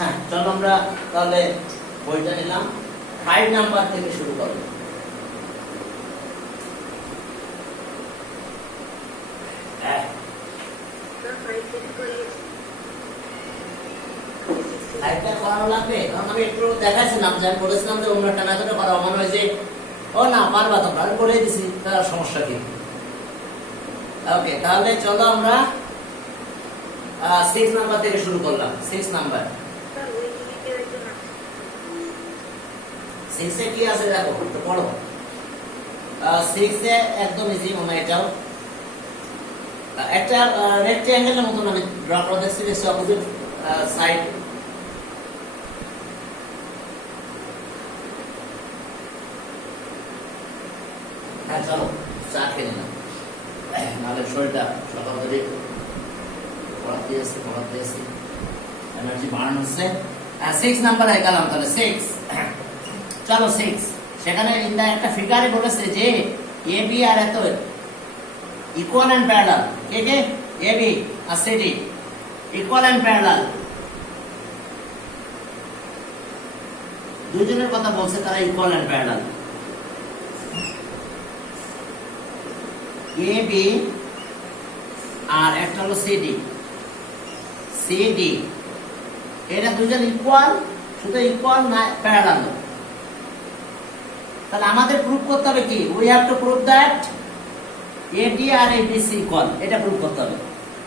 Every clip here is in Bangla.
হ্যাঁ, চলো আমরা তাহলে বইটা নিলাম 5 নাম্বার থেকে শুরু করব। আরেকটা করা লাগবে, কারণ আমি একটু দেখাইছিলাম যে আমি বলেছিলাম যে অন্য একটা মেথডে করা মনে হয় যে ও না পারবা তোমরা, আমি বলে দিছি তার সমস্যা কি। ওকে, তাহলে চলো আমরা 6 নাম্বার থেকে শুরু করলাম। 6 নাম্বার 6 এ কি আছে দেখো, একটু পড়ো। 6 এ একদম ইজি মনে হয়, এটাও একটা রেক্ট্যাঙ্গেলের মতন আমি ড্র করে দিচ্ছি, যে অপোজিট সাইড। হ্যাঁ চলো চা খেয়ে নিলাম, নাহলে শরীরটা সকাল ধরে পড়াতে এসে এনার্জি বার্ন হচ্ছে। 6 নাম্বারে গেলাম তাহলে 6। চলো 6, সেখানে ইন্দা একটা ফিগারে বলেছে যে এ বি আর এত ইকুয়াল এন্ড প্যারালাল। কে কে? এ বি আর সিডি ইকুয়াল এন্ড প্যারালাল। দুইজনের কথা বলছে, তারা equal and parallel. A B আর একটা হলো সিডি। সিডি এটা দুইজন ইকুয়াল, শুধু ইকুয়াল না প্যারালাল। তাহলে আমাদের প্রুফ করতে হবে কি? We have to prove that AD আর এবিসি ইকুয়াল। এটা প্রুফ করতে হবে।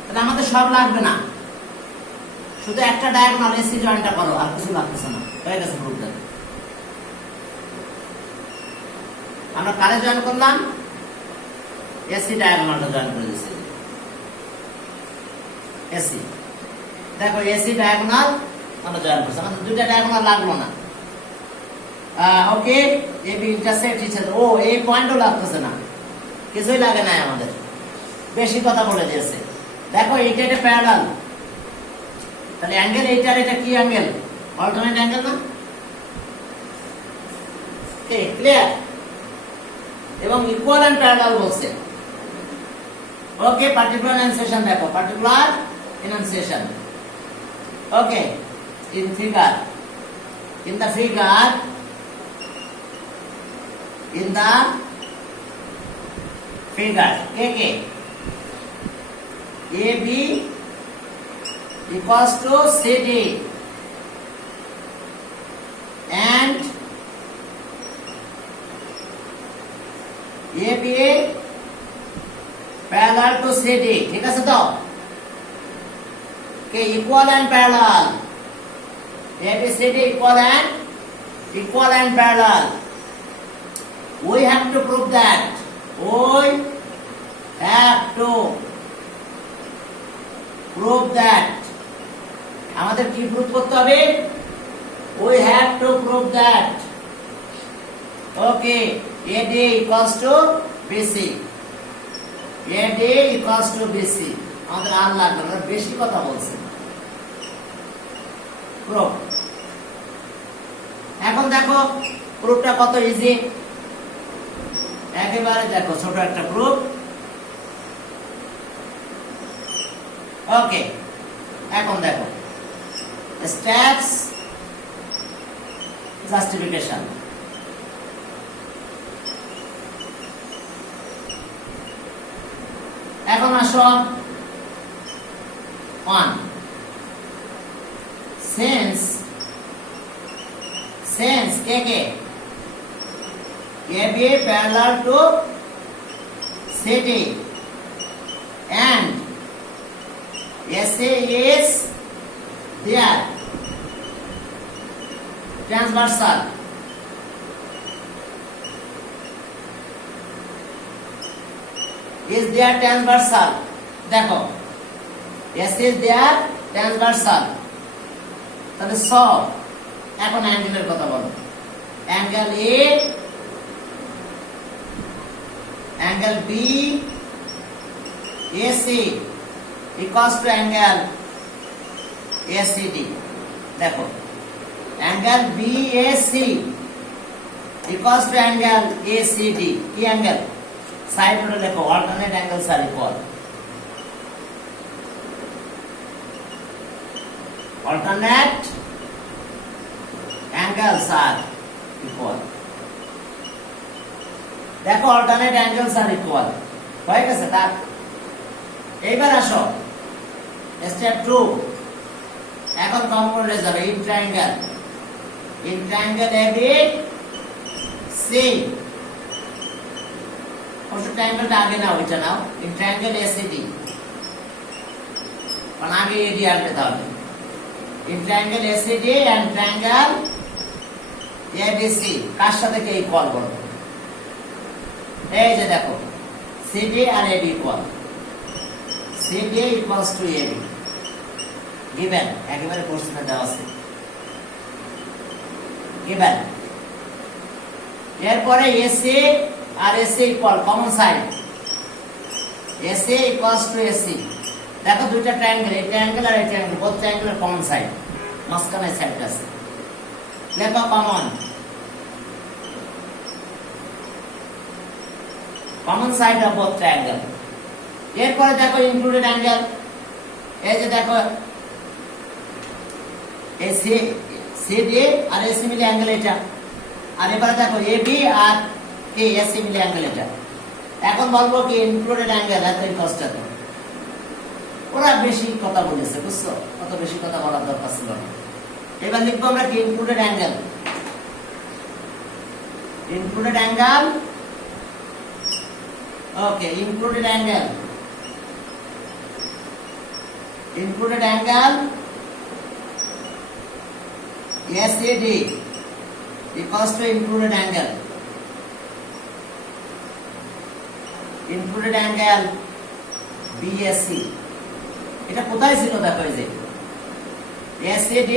তাহলে আমাদের সব লাগবে না, শুধু একটা ডায়াগোনাল এসি জয়েন্টটা করো, আর কিছু লাগতেছে না। হয়ে গেছে প্রুফ দ্যাট। আমরা কারে জয়েন করলাম? এসি ডায়াগোনালটা জয়েন করে দিয়েছি। এসি দেখো, এসি ডায়াগোনাল আমরা জয়েন করছি, আমাদের দুইটা ডায়াগোনাল লাগলো না। ওকে, এবি ইন্টারসেক্ট ইচ আদার। ও এই পয়েন্টও লাগতেছে না, কিছুই লাগে না আমাদের, বেশি কথা বলে দিয়েছে। দেখো এইটা এটা প্যারালাল, তাহলে অ্যাঙ্গেল এইটার এটা কি অ্যাঙ্গেল? অল্টারনেট অ্যাঙ্গেল না? Okay, clear? এবং ইকুয়াল এন্ড প্যারালাল বলছে। ওকে, পার্টিকুলার এনান্সিয়েশন দেখো, particular enunciation. Okay, in the figure কে AB equals to CD and AB parallel to CD, ঠিক আছে তো? কে equal and parallel, ABCD equal and parallel. We have to prove that. We have to prove that. আমাদের কি প্রুফ করতে হবে? We have to prove that. Okay, AD equals to BC. AD equals to BC. আমাদের আর লাগবে না, বেশি কথা বলছে। প্রুফ। এখন দেখো প্রুফটা কত ইজি, একেবারে দেখো ছোট একটা প্রুফ। ওকে, এখন দেখো স্টেপস জাস্টিফিকেশন। এখন আসো 1, since K AB parallel to CD and AC is there transversal, is there transversal। দেখো AC is there transversal, তাহলে সব। এখন অ্যাঙ্গেলের কথা বলো, angle A, angle B, AC equals to angle ACD। দেখো angle BAC equals to angle ACD, কি অ্যাঙ্গেল? সাইড নোটে লেখো, alternate angles are equal. alternate angles are equal. দেখো alternate angles are equal হয়ে গেছে তার। এইবার আসো স্টেপ 2, এখন কমন হয়ে যাবে in triangle ABC, অবশ্য ট্রায়াঙ্গেলটা আগে নাও, এটা নাও in triangle ACD, কারণ আগে AD আসবে তাহলে in triangle ACD and triangle ABC কার সাথে কে ইকুয়াল করব? এই যে দেখো CD আর AB equal, CD equals to AB given, একেবারে প্রশ্নে দেওয়া আছে given। এরপরে AC আর AC equal, common side AC equals to AC, দেখো দুইটা ট্রায়াঙ্গেল, এই ট্রায়াঙ্গেল আর এই ট্রায়াঙ্গেল, বোথ ট্রায়াঙ্গেলের কমন সাইড, মাঝখানে সাইড আছে, লেখো common side of both triangle. এরপরে দেখো ইনক্লুডেড অ্যাঙ্গেল, এই যে দেখো এসি সিডি আর এসি মিলে অ্যাঙ্গেল এটা, আর এবারে দেখো এবি আর কে এসি মিলে অ্যাঙ্গেল এটা। এখন বলবো কি ইনক্লুডেড অ্যাঙ্গেল এত কষ্ট এত, ওরা বেশি কথা বলেছে বুঝছো, অত বেশি কথা বলার দরকার ছিল না। এবার লিখবো আমরা কি included angle, included angle, okay included angle, included angle ACD equals to included angle BAC, এটা কোথায় ছিল দেখো, এই যে ACD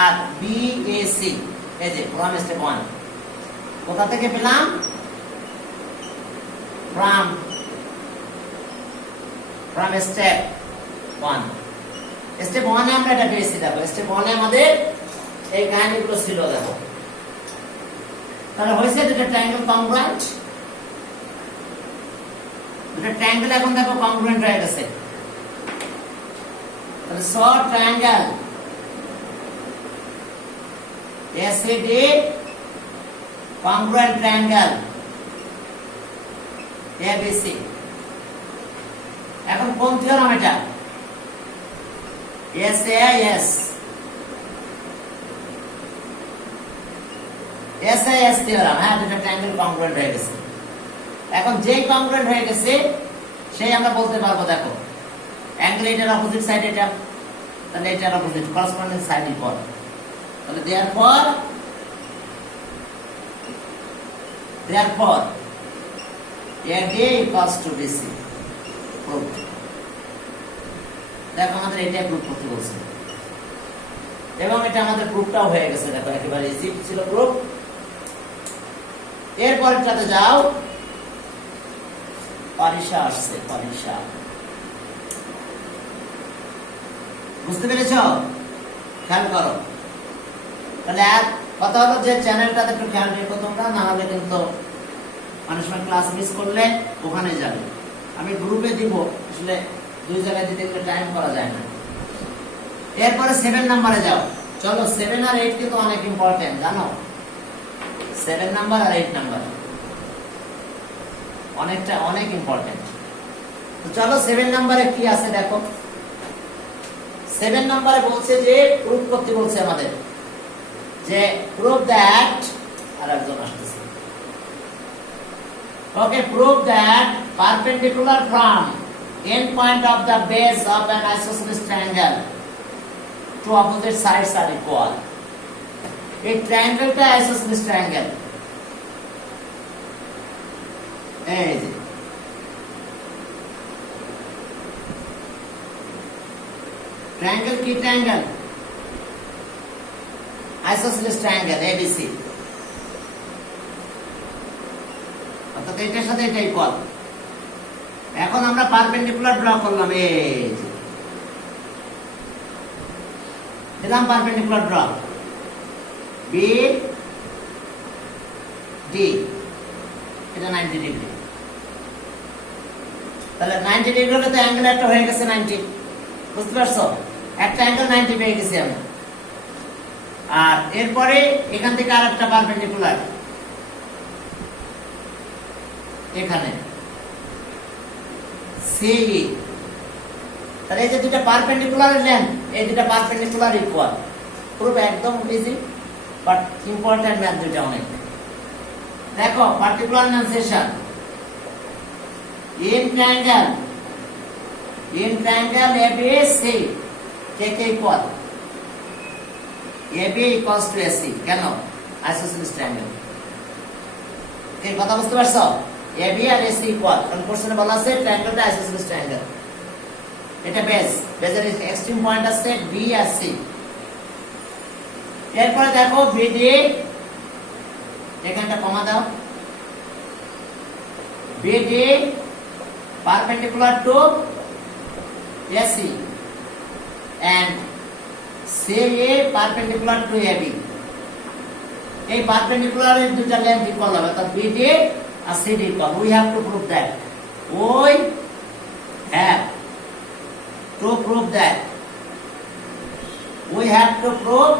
আর BAC, এই যে from step 1, কোথা থেকে পেলাম? from step 1, স্টেপ 1 এ আমরা এটা পেয়েছি। দেখো স্টেপ 1 এ আমাদের এই কাহিনীগুলো ছিল, দেখো তাহলে হয়েছে দুটো ট্রায়াঙ্গেল কংগ্রুয়েন্ট, দুটো ট্রায়াঙ্গেল এখন দেখো কংগ্রুয়েন্ট হয়ে গেছে। তাহলে short triangle ACD congruent triangle ABC। এখন কোন থিওরাম এটা? SAS থিওরাম, হ্যাঁ দুটো ট্রায়াঙ্গেল কংগ্রুয়েন্ট হয়ে গেছে। এখন যেই কংগ্রুয়েন্ট হয়ে গেছে সেই আমরা বলতে পারবো দেখো অ্যাঙ্গেল এটার অপোজিট সাইড এটা, তাহলে এটার অপোজিট করসপন্ডিং সাইড ইকুয়াল, তাহলে therefore AD equals to BC proved। দেখো আমাদের এটা প্রুফ করতে বলছে এবং এটা আমাদের প্রুফটাও হয়ে গেছে, দেখো একেবারে ইজি ছিল প্রুফ। এরপরটাতে যাও, পরিশা আসছে, পরিশা বুঝতে পেরেছো? খেয়াল করো। তাহলে আর কথা হলো যে চ্যানেলটাতে একটু খেয়াল রেখো তোমরা, না হলে কিন্তু অনেক সময় ক্লাস মিস করলে ওখানে যাবে। আমি গ্রুপে দিব, আসলে দুই জায়গায় দিতে গেলে টাইম করা যায় না। এরপরে 7 নম্বরে যাও, চলো 7 আর 8 কিন্তু অনেক ইম্পর্টেন্ট জানো, 7 নাম্বার আর 8 নাম্বার অনেক ইম্পর্টেন্ট। তো চলো 7 নম্বরে কি আছে দেখো। 7 নম্বরে বলছে যে প্রুফ করতে বলছে আমাদের, যে প্রুফ দ্যাট, আর একজন আসতেছে, okay, proof that perpendicular from end point of the base of an isosceles triangle to opposite sides are equal। এই ট্রায়াঙ্গেলটা isosceles triangle, এই যে ট্রায়াঙ্গেল কি ট্রায়াঙ্গেল? isosceles triangle ABC, অর্থাৎ এটার সাথে এটা ইকুয়াল। এখন আমরা পারপেন্ডিকুলার ড্র করলাম, এই যে দিলাম পারপেন্ডিকুলার ড্র বি ডি, এটা 90 ডিগ্রি। তাহলে 90 ডিগ্রি হলে তো অ্যাঙ্গেল একটা হয়ে গেছে 90, বুঝতে পারছো? একটা অ্যাঙ্গেল 90 পেয়ে গেছি আমরা। আর এরপরে এখান থেকে আরেকটা পারপেন্ডিকুলার এখানে সিই, তাহলে এই যে দুটো পারপেন্ডিকুলার লেন্থ, এই দুটো পারপেন্ডিকুলার ইকুয়াল, প্রুফ একদম ইজি বাট ইম্পর্টেন্ট ম্যাথ দুটো অনেক। দেখো particular enunciation in triangle ABC কে equal AB equals to AC, কেন? Isosceles triangle. এই কথা বুঝতে পারছো? AB আর AC ইকুয়াল, কারণ কোশ্চেনে বলা আছে ট্রায়াঙ্গেলটা আইসোসেলেস ট্রায়াঙ্গেল। এটা বেজের এক্সট্রিম পয়েন্ট আছে B আর C। এরপরে দেখো BD, এখানটা কমা দাও, BD perpendicular to AC and CA perpendicular to AB. এই পারপেন্ডিকুলার এর দুটো লেন্থ ইকুয়াল হবে, তাহলে BD আর CD equal. We have to prove that. We have to prove that. We have to prove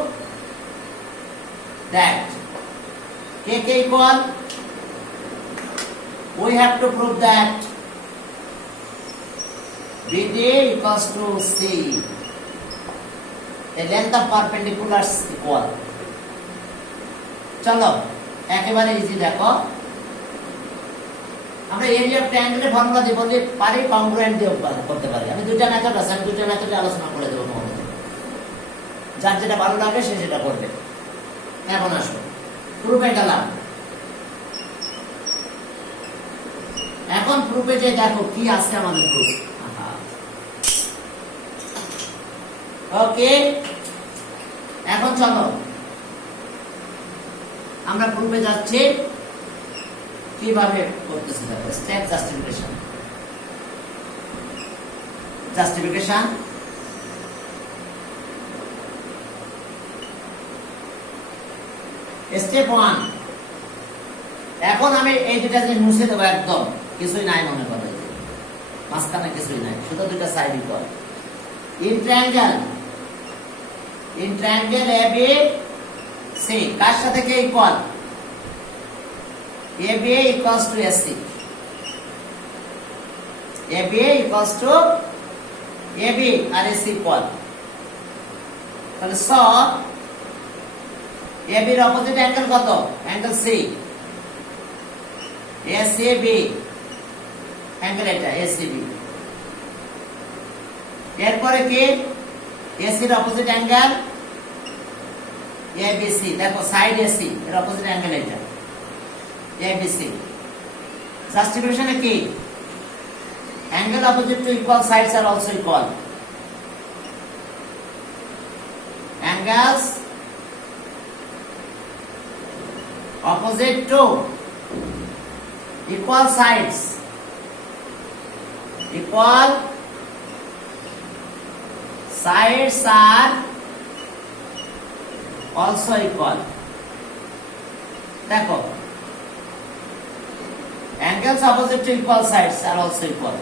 that. K equal? We have to prove that BD equals to C. The length of perpendiculars equal. চলো একেবারে ইজি দেখো, আমরা এরিয়া অফ ট্রায়াঙ্গেলের ফর্মুলা দিয়ে বলতে পারি, কংগ্রুয়েন্ট দিয়ে করতে পারি। আমি দুটো মেথড আছে, আমি দুটো মেথডে আলোচনা করে দেবো তোমাদের, যার যেটা ভালো লাগে সে সেটা করবে। এখন আসো প্রুফে গেলাম। এখন প্রুফে যে দেখো কি আছে আমাদের প্রুফ। ওকে, এখন চলো আমরা প্রুফে যাচ্ছি, কিভাবে করতেছি দেখো। Step justification. স্টেপ 1। এখন আমি এই দুটা জিনিস মুছে দেবো, একদম কিছুই নাই মনে করো, মাঝখানে কিছুই নাই, শুধু দুটা side equal. In triangle ABC কার সাথে কে equal? AB equals to AC. AB equals to AB আর AC ইকুয়াল। তাহলে AB এর অপোজিট অ্যাঙ্গেল কত? Angle C। ACB অ্যাঙ্গেল এটা ACB। এরপরে কি? AC এর অপোজিট অ্যাঙ্গেল ABC। দেখো সাইড AC এর অপোজিট অ্যাঙ্গেল এটা ABC। সাবস্টিটিউশনে কি? Angle opposite to equal sides আর also equal. Angles opposite to equal sides equal sides are also equal. দেখো angles opposite to equal sides are also equal.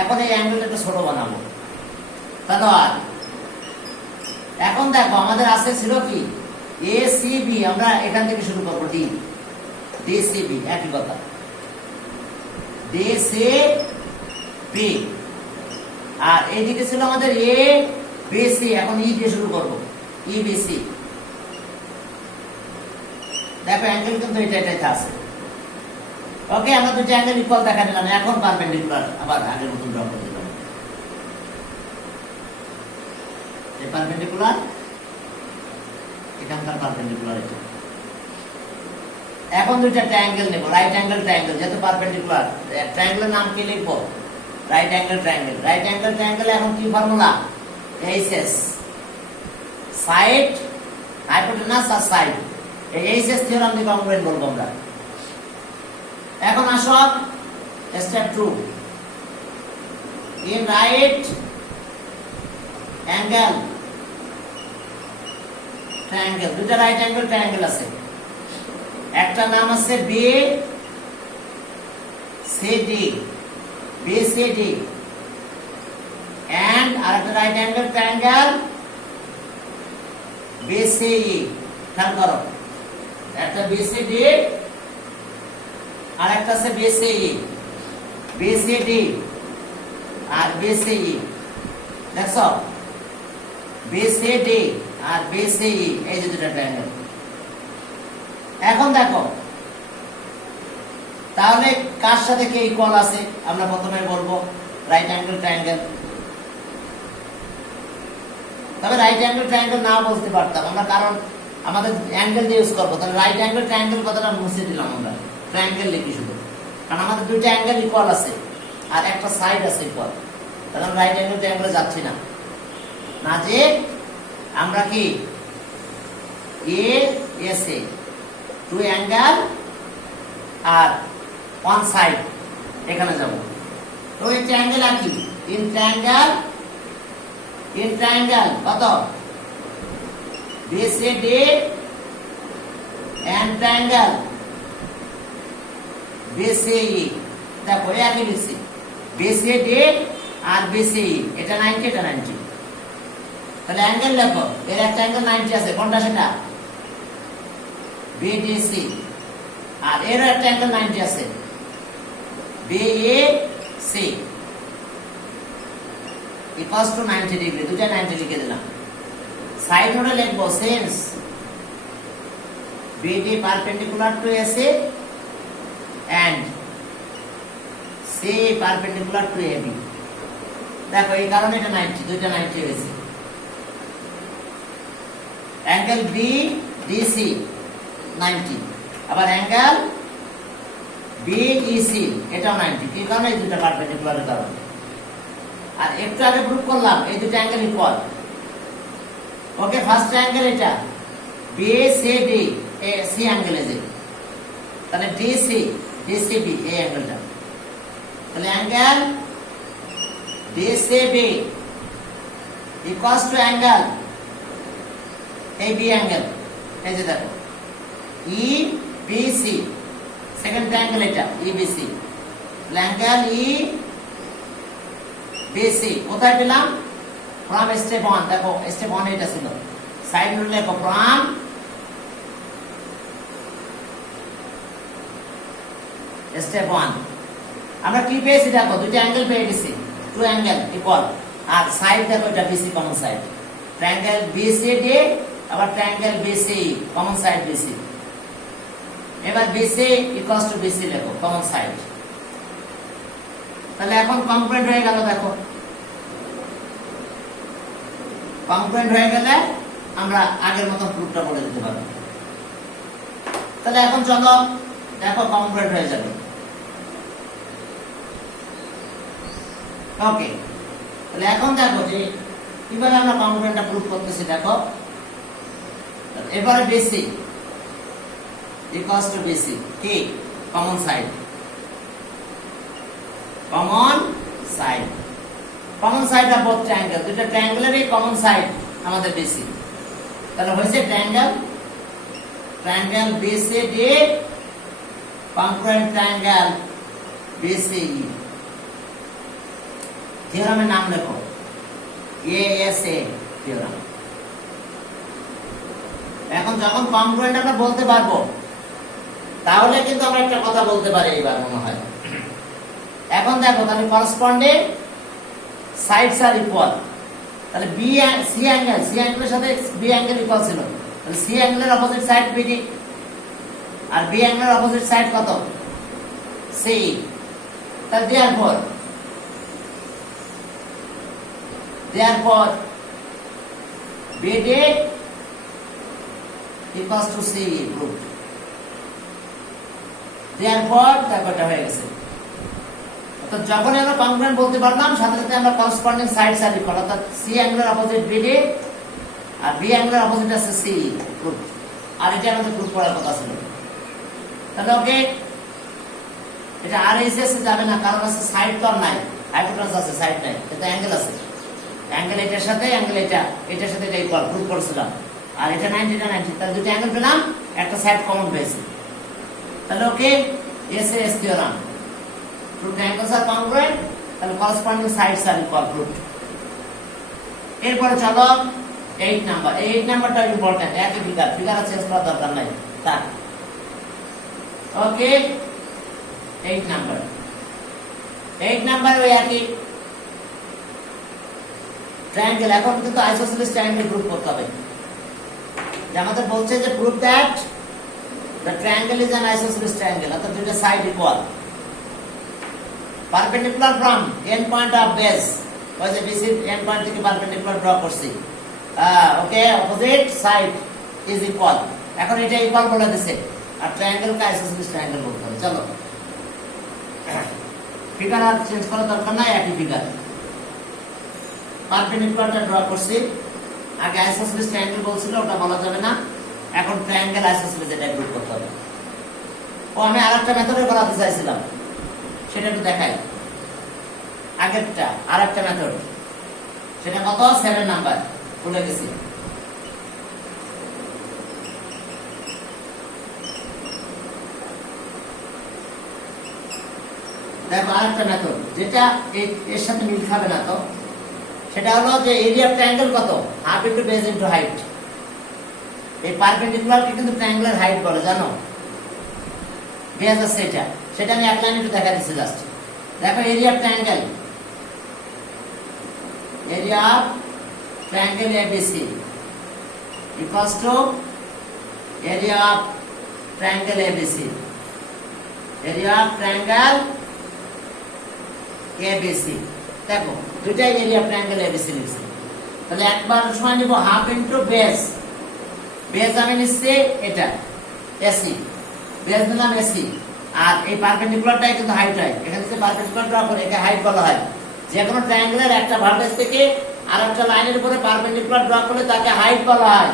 এখন এই অ্যাঙ্গেলটা একটু ছোট বানাবো, তাহলে আর এখন দেখো আমাদের আছে ছিল কি ACB, আমরা এখান থেকে শুরু করব DCB, একই কথা DCB। আর এইদিকে ছিল আমাদের ABC, এখন ই দিয়ে শুরু করব EBC। দেখো অ্যাঙ্গেল কিন্তু এটাই আছে। ওকে, আমরা দুটো অ্যাঙ্গেল ইকুয়াল দেখা দিলাম। এখন পারপেন্ডিকুলার আবার আগের মতন ড্র করে দিলাম। এই পারপেন্ডিকুলার, এখানকার পারপেন্ডিকুলার এটা। এখন দুইটা ট্রায়াঙ্গেল নেব, রাইট অ্যাঙ্গেল ট্রায়াঙ্গেল, যেহেতু পারপেন্ডিকুলার। ট্রায়াঙ্গেলের নাম কি লিখবো? Right angle triangle. Right angle ট্রায়াঙ্গেলে এখন কি ফর্মুলা? এইচএস, সাইড হাইপোটেনাস আর সাইড। এই এইচএস থিওরাম দিয়ে কংগ্রুয়েন্ট বলবো আমরা। এখন আসো step 2। In right angle triangle, দুটো রাইট অ্যাঙ্গেল ট্রায়াঙ্গেল আছে। একটা নাম আছে BCD and আরেকটা রাইট অ্যাঙ্গেল ট্রায়াঙ্গেল BCE। খেয়াল করো, একটা বিসিডি আর একটা আছে বিসিই, বিসিডি আর বিসিই, দেখছো বিসিডি আর বিসিই, এই যে দুটো ট্রায়াঙ্গেল। এখন দেখো তাহলে কার সাথে কে ইকুয়াল আছে, আমরা প্রথমে বলবো রাইট অ্যাঙ্গেল ট্রায়াঙ্গেল। তবে রাইট অ্যাঙ্গেল ট্রায়াঙ্গেল না বলতে পারতাম আমরা, কারণ আমাদের অ্যাঙ্গেল দিয়ে ইউজ করবো, তাহলে রাইট অ্যাঙ্গেল ট্রায়াঙ্গেল কথাটা মুছে দিলাম আমরা, ট্রায়াঙ্গেল লিখি শুধু, কারণ আমাদের দুইটা অ্যাঙ্গেল ইকুয়াল আছে আর একটা সাইড আছে ইকুয়াল, তাহলে আমরা রাইট অ্যাঙ্গেল ট্রায়াঙ্গেলে যাচ্ছি না, না যে আমরা কি A S A two angle আর ওয়ান সাইড এখানে যাব। তো এই ট্রায়াঙ্গেল আর কি, ইন ট্রায়াঙ্গেল কত বিসিডি এন্ড ট্রায়াঙ্গেল বিসিই, দেখো একই লিখছি বিসিডি আর বিসিই, এটা 90 এটা 90, তাহলে অ্যাঙ্গেল লেখো, এর একটা অ্যাঙ্গেল 90 আছে, কোনটা সেটা বিডিসি, আর এর একটা অ্যাঙ্গেল 90 আছে বিএসি, ইকুয়ালস টু 90 ডিগ্রি, দুটো 90 লিখে দিলাম। সাইড নোটে লিখবো since BD perpendicular to AC and C perpendicular to AB, দেখো এই কারণে এটা 90, দুটো 90 হয়েছে। অ্যাঙ্গেল BDC 90, আবার অ্যাঙ্গেল BEC এটাও 90, এই কারণে এই দুটো পারপেন্ডিকুলারের কারণে। আর একটু আগে প্রুভ করলাম এই দুটো অ্যাঙ্গেল ইকুয়াল। ওকে, ফার্স্ট অ্যাঙ্গেল এটা BCD, সি অ্যাঙ্গেল আছে, তাহলে DCB এই অ্যাঙ্গেলটা, তাহলে angle DCB equals to angle AB angle, এই যে দেখো EBC, সেকেন্ড ট্রায়াঙ্গেল এটা EBC, অ্যাঙ্গেল EBC কোথায় পেলাম, ফ্রম স্টেপ 1, দেখো স্টেপ 1 এটা ছিল, সাইড নোট লেখো ফ্রম স্টেপ 1, আমরা কি পেয়েছি দেখো, দুটো অ্যাঙ্গেল পেয়ে গেছি, টু অ্যাঙ্গেল ইকুয়াল, আর সাইড দেখো এটা BC common side, triangle BCD আবার triangle BC common side BC, এবার BC ইকুয়ালস টু BC লেখো কমন সাইড। তাহলে এখন কমপ্লিট হয়ে গেল, দেখো কমপ্লিট হয়ে গেলে আমরা আগের মতো প্রুফটা বলে দিতে পারবো। তাহলে এখন চলো দেখো কমপ্লিট হয়ে যাবে। ওকে, তাহলে এখন দেখো যে কিভাবে আমরা কমপ্লিটটা প্রুফ করতেছি, দেখো এবারে BC equals to BC কি common side, common side of both triangle, দুটো ট্রায়াঙ্গেলেরই কমন সাইড আমাদের BC, তাহলে হয়েছে triangle BCD congruent triangle BCE। থিওরামের নাম লেখো ASA থিওরাম। এখন যখন কনগ্রুয়েন্ট আমরা বলতে পারবো, তাহলে কিন্তু আমরা একটা কথা বলতে পারি এবার মনে হয়। এখন দেখো তাহলে করসপন্ডিং সাইডস আর ইকুয়াল, তাহলে সি অ্যাঙ্গেলের সাথে বি অ্যাঙ্গেল ইকুয়াল ছিল, তাহলে সি অ্যাঙ্গেলের অপোজিট সাইড BD আর বি অ্যাঙ্গেলের অপোজিট সাইড কত সি, তাহলে therefore BD equals to C proved, therefore ব্যাপারটা হয়ে গেছে। তো যখন আমরা কনগ্রুয়েন্ট বলতে পারলাম, সাথে সাথে আমরা করসপন্ডিং সাইড সাইড ইকুয়াল, অর্থাৎ সি অ্যাঙ্গেলের অপোজিট BD আর বি অ্যাঙ্গেলের অপোজিট আছে সি প্রুফ, আর এটা আমাদের প্রুফ করার কথা ছিল। তাহলে ওকে, এটা আর এসএস যাবে না, কারণ আছে সাইড তো আর নাই, হাইপোটেনাস আছে, সাইড নাই, এটা অ্যাঙ্গেল আছে, অ্যাঙ্গেল এটার সাথে অ্যাঙ্গেল এটার সাথে এটা ইকুয়াল প্রুফ করেছিলাম, আর এটা 90 এটা 90, তাহলে দুটো অ্যাঙ্গেল পেলাম, একটা সাইড কমন পেয়েছি। তাহলে ওকে, এসএস থিওরাম, টু ট্রায়াঙ্গেলস আর কনগ্রুয়েন্ট, তাহলে corresponding sides are equal proof. এরপরে চলো 8 নাম্বার, এই 8 নাম্বারটা ইম্পর্টেন্ট, একই ফিগার চেঞ্জ করার দরকার নাই। থাক, ওকে। 8 নাম্বার, 8 নাম্বার ওই একই ট্রায়াঙ্গেল। এখন কিন্তু আইসোসেলেস ট্রায়াঙ্গেল প্রুফ করতে হবে। যে আমাদের বলছে যে proof that the triangle is an isosceles triangle, অর্থাৎ দুইটা side equal, perpendicular from end point of base, ওই যে বিসি এন্ড পয়েন্ট থেকে পারপেন্ডিকুলার ড্র করছি, okay, opposite side is equal. এখন এটা ইকুয়াল বলে দিছে, আর ট্রায়াঙ্গেলকে আইসোসেলেস ট্রায়াঙ্গেল বলতে হবে। চলো, ফিগার আর চেঞ্জ করার দরকার নাই, একই ফিগার। পারপেন্ডিকুলারটা ড্র করছি, আগে আইসোসেলেস ট্রায়াঙ্গেল বলছিল, ওটা বলা যাবে না। এখন ট্রায়াঙ্গেল আইসোসেলেস এটা প্রুফ করতে হবে। ও আমি আরেকটা মেথডে করাতে চাইছিলাম, সেটা একটু দেখাই। আগেরটা আরেকটা মেথড, সেটা কত? 7 নাম্বার, ভুলে গেছি। দেখো আরেকটা মেথড, যেটা এর সাথে মিল খাবে না, তো সেটা হলো যে এরিয়া অফ ট্রায়াঙ্গেল কত? Half into base into height. এই পারপেন্ডিকুলারকে কিন্তু ট্রায়াঙ্গেলের হাইট বলে, জানো? বেস আছে এটা, সেটা আমি এক লাইনে একটু দেখা দিচ্ছি জাস্ট। দেখো area of triangle, area of triangle ABC equals to area of triangle ABC, area of triangle ABC। দেখো দুইটাই এরিয়া অফ ট্রায়াঙ্গেল ABC লিখছি, তাহলে একবার সময় নিব হাফ ইনটু বেস। বেস আমি নিচ্ছি এটা AC, বেস নিলাম AC, আর এই পারপেন্ডিকুলারটাই কিন্তু হাইট হয়। এখানে যে পারপেন্ডিকুলার ড্র করে একে হাইট বলা হয়। যে কোনো ট্রায়াঙ্গেলের একটা ভার্টেক্স থেকে আরেকটা লাইনের উপরে পারপেন্ডিকুলার ড্র করলে তাকে হাইট বলা হয়।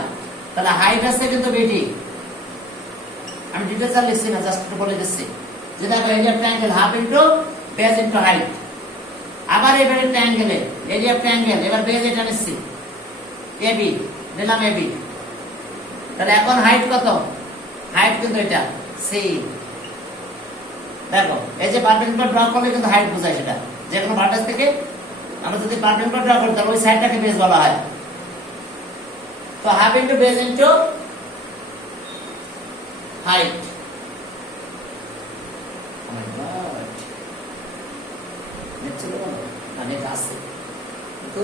তাহলে হাইট আছে কিন্তু BD, আমি ডিটেইলস আর লিখছি না, জাস্ট একটু বলে দিচ্ছি যে দেখো area of triangle half into base into height. আবার এবারে ট্রায়াঙ্গেলে এরিয়া অফ ট্রায়াঙ্গেল, এবার বেস এটা নিচ্ছি AB, নিলাম AB। তাহলে এখন হাইট কত? হাইট কিন্তু এটা C। দেখো এই যে পারপেন্ডিকুলার ড্র করলে কিন্তু হাইট বোঝায়, সেটা যে কোনো ভার্টেক্স থেকে আমরা যদি পারপেন্ডিকুলার ড্র করি তাহলে ওই সাইডটাকে বেস বলা হয়। তো half into base into height. Oh my god, net ছিল না, নেট আছে তো